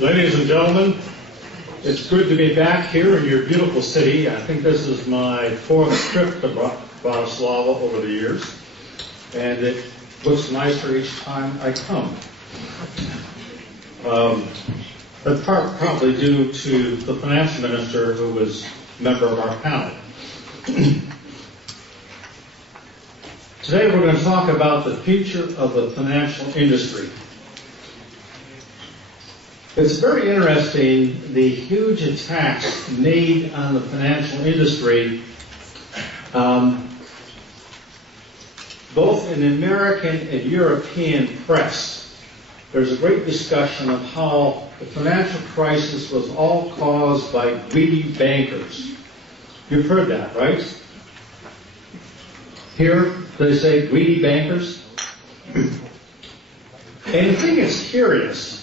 Ladies and gentlemen, it's good to be back here in your beautiful city. I think this is my fourth trip to Bratislava over the years, and it looks nicer each time I come. That's probably due to the finance minister who was a member of our panel. Today we're going to talk about the future of the financial industry. It's very interesting, the huge attacks made on the financial industry, both in the American and European press. There's a great discussion of how the financial crisis was all caused by greedy bankers. You've heard that, right? Here, they say greedy bankers. And the thing is curious.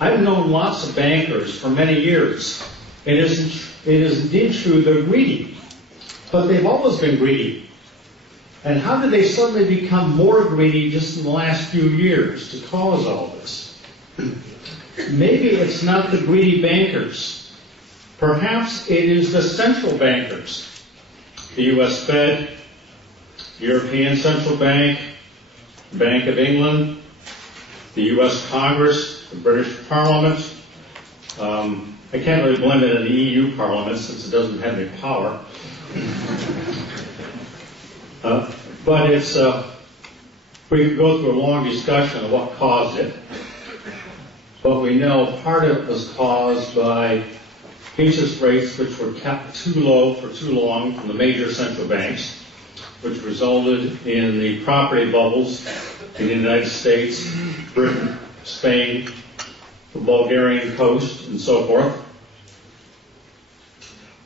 I've known lots of bankers for many years. It is indeed true they're greedy. But they've always been greedy. And how did they suddenly become more greedy just in the last few years to cause all this? Maybe it's not the greedy bankers. Perhaps it is the central bankers. The U.S. Fed, the European Central Bank, the Bank of England, the U.S. Congress, the British Parliament. I can't really blame it in the EU Parliament since it doesn't have any power. But it's, we could go through a long discussion of what caused it. But we know part of it was caused by interest rates which were kept too low for too long from the major central banks, which resulted in the property bubbles in the United States, Britain, Spain, the Bulgarian coast, and so forth.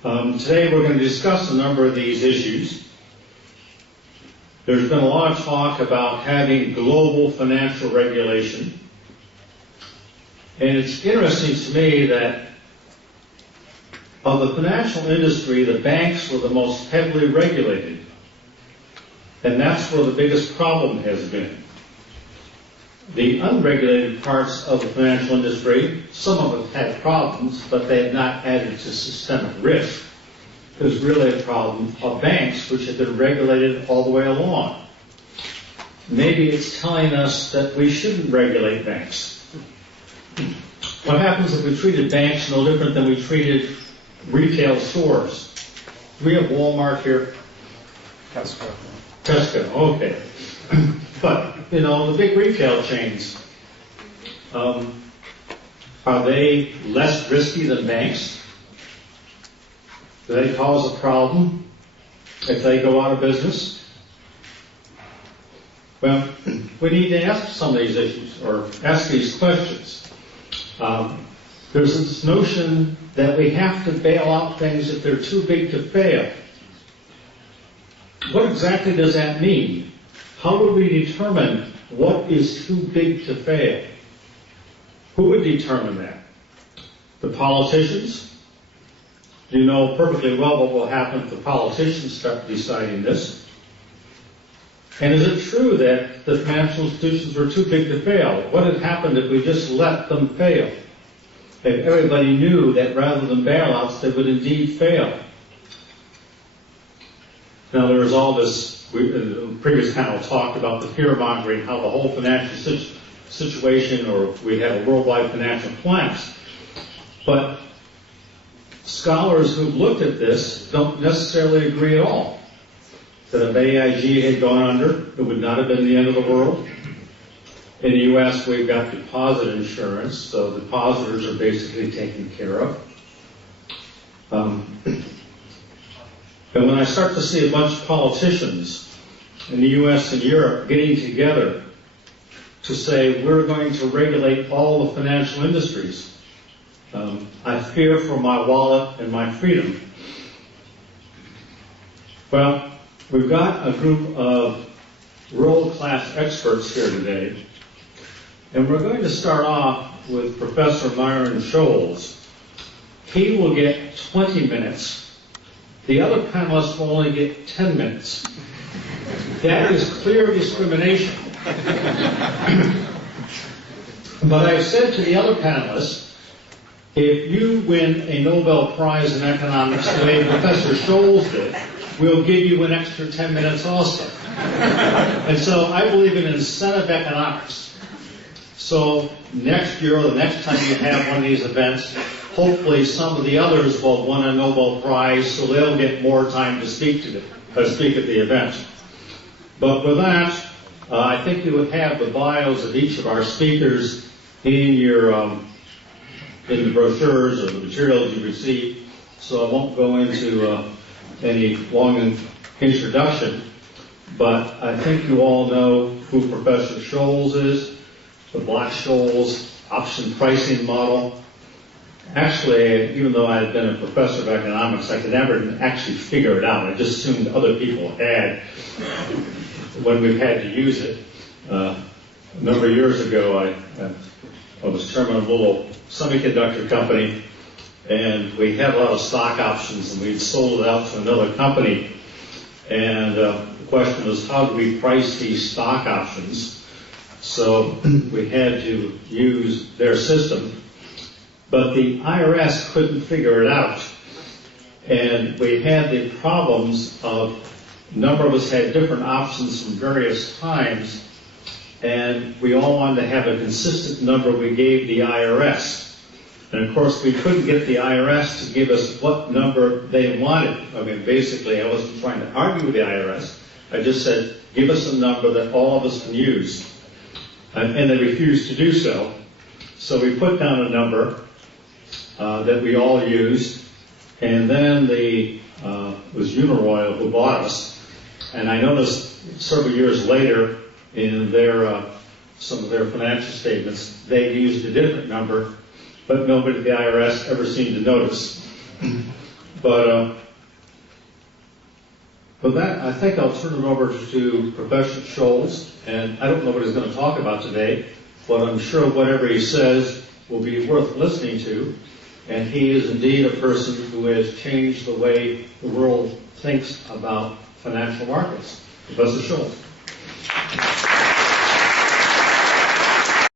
Today we're going to discuss a number of these issues. There's been a lot of talk about having global financial regulation. And it's interesting to me that of the financial industry, the banks were the most heavily regulated. And that's where the biggest problem has been. The unregulated parts of the financial industry, some of them had problems, but they had not added to systemic risk. It was really a problem of banks, which had been regulated all the way along. Maybe it's telling us that we shouldn't regulate banks. What happens if we treated banks no different than we treated retail stores? Do we have Walmart here? Tesco. Tesco, okay. But, you know, the big retail chains, are they less risky than banks? Do they cause a problem if they go out of business? Well, we need to ask some of these issues, or ask these questions. There's this notion that we have to bail out things if they're too big to fail. What exactly does that mean? How would we determine what is too big to fail? Who would determine that? The politicians? You know perfectly well what will happen if the politicians start deciding this. And is it true that the financial institutions were too big to fail? What had happened if we just let them fail? If everybody knew that rather than bailouts, they would indeed fail? Now there was all this, the previous panel talked about the fear-mongering, how the whole financial situation, or we have a worldwide financial collapse. But scholars who've looked at this don't necessarily agree at all. That if AIG had gone under, it would not have been the end of the world. In the U.S., we've got deposit insurance, so depositors are basically taken care of. And when I start to see a bunch of politicians in the U.S. and Europe getting together to say we're going to regulate all the financial industries, I fear for my wallet and my freedom. Well, we've got a group of world-class experts here today, and we're going to start off with Professor Myron Scholes. He will get 20 minutes. The other panelists will only get 10 minutes. That is clear discrimination. But I've said to the other panelists if you win a Nobel Prize in economics the way Professor Scholes did, we'll give you an extra 10 minutes also. And so I believe in incentive economics. So next year or the next time you have one of these events, hopefully some of the others will have won a Nobel Prize, so they'll get more time to speak at the event. But with that, I think you would have the bios of each of our speakers in your in the brochures or the materials you receive. So I won't go into any long introduction, but I think you all know who Professor Scholes is, the Black-Scholes option pricing model. Actually, even though I had been a professor of economics, I could never actually figure it out. I just assumed other people had when we've had to use it. A number of years ago, I was chairman of a little semiconductor company, and we had a lot of stock options, and we'd sold it out to another company. And the question was, how do we price these stock options? So we had to use their system. But the IRS couldn't figure it out. And we had the problems of a number of us had different options from various times, and we all wanted to have a consistent number we gave the IRS. And of course, we couldn't get the IRS to give us what number they wanted. I mean, basically, I wasn't trying to argue with the IRS. I just said, give us a number that all of us can use. And they refused to do so. So we put down a number that we all used, and then it was Uniroyal who bought us. And I noticed several years later in some of their financial statements, they used a different number, but nobody at the IRS ever seemed to notice. But with that, I think I'll turn it over to Professor Scholes, and I don't know what he's going to talk about today, but I'm sure whatever he says will be worth listening to. And he is indeed a person who has changed the way the world thinks about financial markets. Professor Scholes.